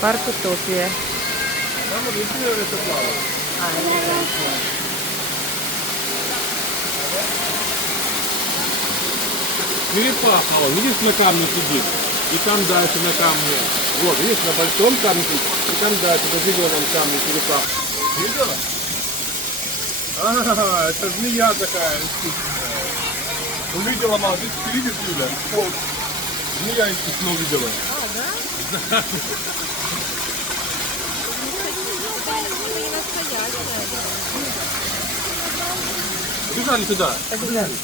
Парку Топия. Черепаха, он, видишь, на камне сидит, и там дальше на камне, вот, видишь, на большом камне сидит, и там дальше на зеленом камне черепаха. Видела? А, это змея такая искусственная. Увидела, мало, видишь, видишь, Юля? Вот. Змея искусственно увидела. Да? Бежали сюда. Побежали.